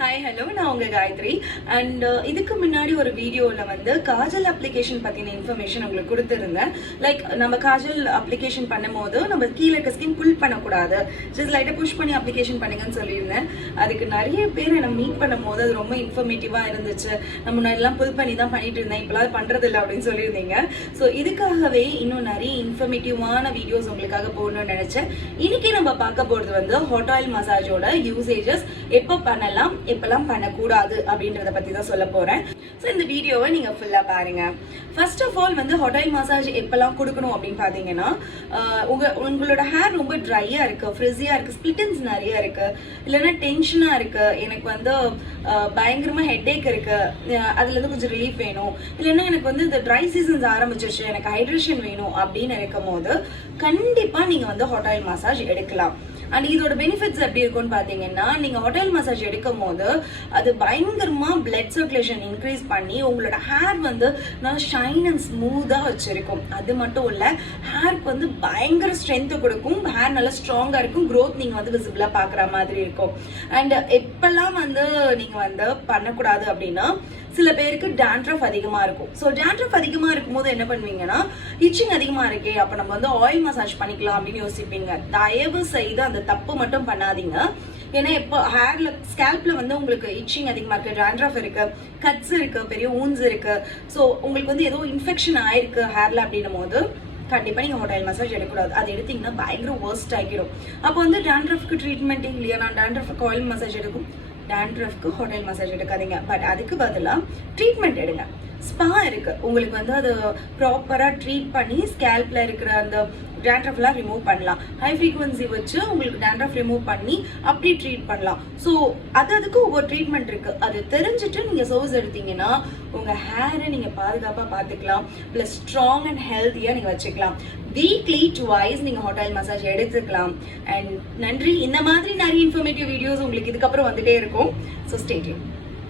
Hi hello, நான் உங்க Gayatri. And இதுக்கு முன்னாடி ஒரு வீடியோவில் வந்து காஜல் அப்ளிகேஷன் பற்றின இன்ஃபர்மேஷன் உங்களுக்கு கொடுத்துருந்தேன். லைக் நம்ம காஜல் அப்ளிகேஷன் பண்ணும்போது நம்ம கீழே இருக்க ஸ்கின் புல் பண்ணக்கூடாது, ஜஸ்ட் லைட்டாக புஷ் பண்ணி அப்ளிகேஷன் பண்ணுங்கன்னு சொல்லியிருந்தேன். அதுக்கு நிறைய பேர் என்னை மீட் பண்ணும் போது அது ரொம்ப இன்ஃபர்மேட்டிவாக இருந்துச்சு. நம்ம முன்னாடிலாம் புல் பண்ணி தான் பண்ணிட்டு இருந்தேன், இப்போலாம் பண்ணுறது இல்லை அப்படின்னு சொல்லியிருந்தீங்க. ஸோ இதுக்காகவே இன்னும் நிறைய இன்ஃபர்மேட்டிவான வீடியோஸ் உங்களுக்காக போடணும்னு நினச்சேன். இன்னைக்கு நம்ம பார்க்க போகிறது வந்து ஹாட் ஆயில் மசாஜோட யூசேஜஸ், எப்போ பண்ணலாம் எப்பெல்லாம் பண்ணக்கூடாது அப்படின்றத பத்தி தான் சொல்ல போறேன். ஸோ இந்த வீடியோவை நீங்க ஃபுல்லா பாருங்க. ஃபர்ஸ்ட் ஆஃப் ஆல் வந்து ஹாட் ஆயில் மசாஜ் எப்பெல்லாம் கொடுக்கணும் அப்படின்னு பாத்தீங்கன்னா, உங்களோட ஹேர் ரொம்ப ட்ரையா இருக்கு, ஃப்ரிஸியா இருக்கு, ஸ்பிளிட்டன்ஸ் நிறைய இருக்கு, இல்லைன்னா டென்ஷனா இருக்கு, எனக்கு வந்து பயங்கரமா ஹெட்ஏக் இருக்கு, அதுல இருந்து கொஞ்சம் ரிலீஃப் வேணும், இல்லைன்னா எனக்கு வந்து இந்த ட்ரை சீசன்ஸ் ஆரம்பிச்சிருச்சு, எனக்கு ஹைட்ரேஷன் வேணும் அப்படின்னு இருக்கும் போது கண்டிப்பா நீங்க வந்து ஹாட் ஆயில் மசாஜ் எடுக்கலாம். அண்ட் இதோட பெனிஃபிட்ஸ் எப்படி இருக்கும்னு பாத்தீங்கன்னா, நீங்க ஹாட் ஆயில் மசாஜ் எடுக்கும் போது அது பயங்கரமா பிளட் சர்க்குலேஷன் இன்க்ரீஸ் பண்ணி உங்களோட ஹேர் வந்து நல்லா ஷைன் அண்ட் ஸ்மூத்தா வச்சிருக்கும். அது மட்டும் இல்ல, ஹேருக்கு வந்து பயங்கர ஸ்ட்ரென்த் கொடுக்கும், ஹேர் நல்லா ஸ்ட்ராங்கா இருக்கும், க்ரோத் நீங்க வந்து விசிபிளா பாக்குற மாதிரி இருக்கும். அண்ட் எப்பெல்லாம் வந்து நீங்க வந்து பண்ணக்கூடாது அப்படின்னா, சில பேருக்கு டேண்ட்ரஃப் அதிகமா இருக்கும். ஸோ டேண்ட்ரஃப் அதிகமா இருக்கும்போது என்ன பண்ணுவீங்கன்னா, இச்சிங் அதிகமா இருக்கே, அப்ப நம்ம வந்து ஆயில் மசாஜ் பண்ணிக்கலாம் அப்படின்னு யோசிப்பீங்க. தயவு செய்து அந்த தப்பு மட்டும் பண்ணாதீங்க. ஏன்னா இப்போ ஹேர்ல ஸ்கேல்ப்ல வந்து உங்களுக்கு இச்சிங் அதிகமா இருக்கு, டேண்ட்ரஃப் இருக்கு, கட்ஸ் இருக்கு, பெரிய ஊன்ஸ் இருக்கு, ஸோ உங்களுக்கு வந்து ஏதோ இன்ஃபெக்ஷன் ஆயிருக்கு ஹேர்ல அப்படின்னும் போது கண்டிப்பா நீங்க ஹாட் ஆயில் மசாஜ் எடுக்கக்கூடாது. அது எடுத்தீங்கன்னா பயங்கர வர்ஸ்ட் ஆகிடும். அப்போ வந்து டேண்ட்ரஃப்க்கு ட்ரீட்மெண்ட் இல்லையா, நான் டேண்ட்ரஃப்க்கு ஆயில் மசாஜ் எடுக்கும், டேண்ட்ரஃப்க்கு ஹாட் ஆயில் மசாஜ் எடுக்காதீங்க. பட் அதுக்கு பதிலாக ட்ரீட்மெண்ட் எடுங்க. ஸ்பா இருக்கு, உங்களுக்கு வந்து அது ப்ராப்பரா ட்ரீட் பண்ணி ஸ்கேல்ப்ல இருக்கிற அந்த டேண்ட்ரஃப்லாம் ரிமூவ் பண்ணலாம். ஹை ஃப்ரீக்வன்சி வச்சு உங்களுக்கு டேண்ட்ரஃப் ரிமூவ் பண்ணி அப்படி ட்ரீட் பண்ணலாம். ஸோ அதுக்கு ஒவ்வொரு ட்ரீட்மெண்ட் இருக்கு. அது தெரிஞ்சுட்டு நீங்க சோர்ஸ் எடுத்தீங்கன்னா உங்க ஹேரை நீங்க பாதுகாப்பா பாத்துக்கலாம், பிளஸ் ஸ்ட்ராங் அண்ட் ஹெல்த்தியா நீங்க வச்சுக்கலாம். வீக்லி ட்வைஸ் நீங்க ஹாட் ஆயில் மசாஜ் எடுத்துக்கலாம். அண்ட் நன்றி. இந்த மாதிரி நிறைய இன்ஃபர்மேட்டிவ் வீடியோஸ் உங்களுக்கு இதுக்கப்புறம் வந்துட்டே இருக்கும். So stay tune.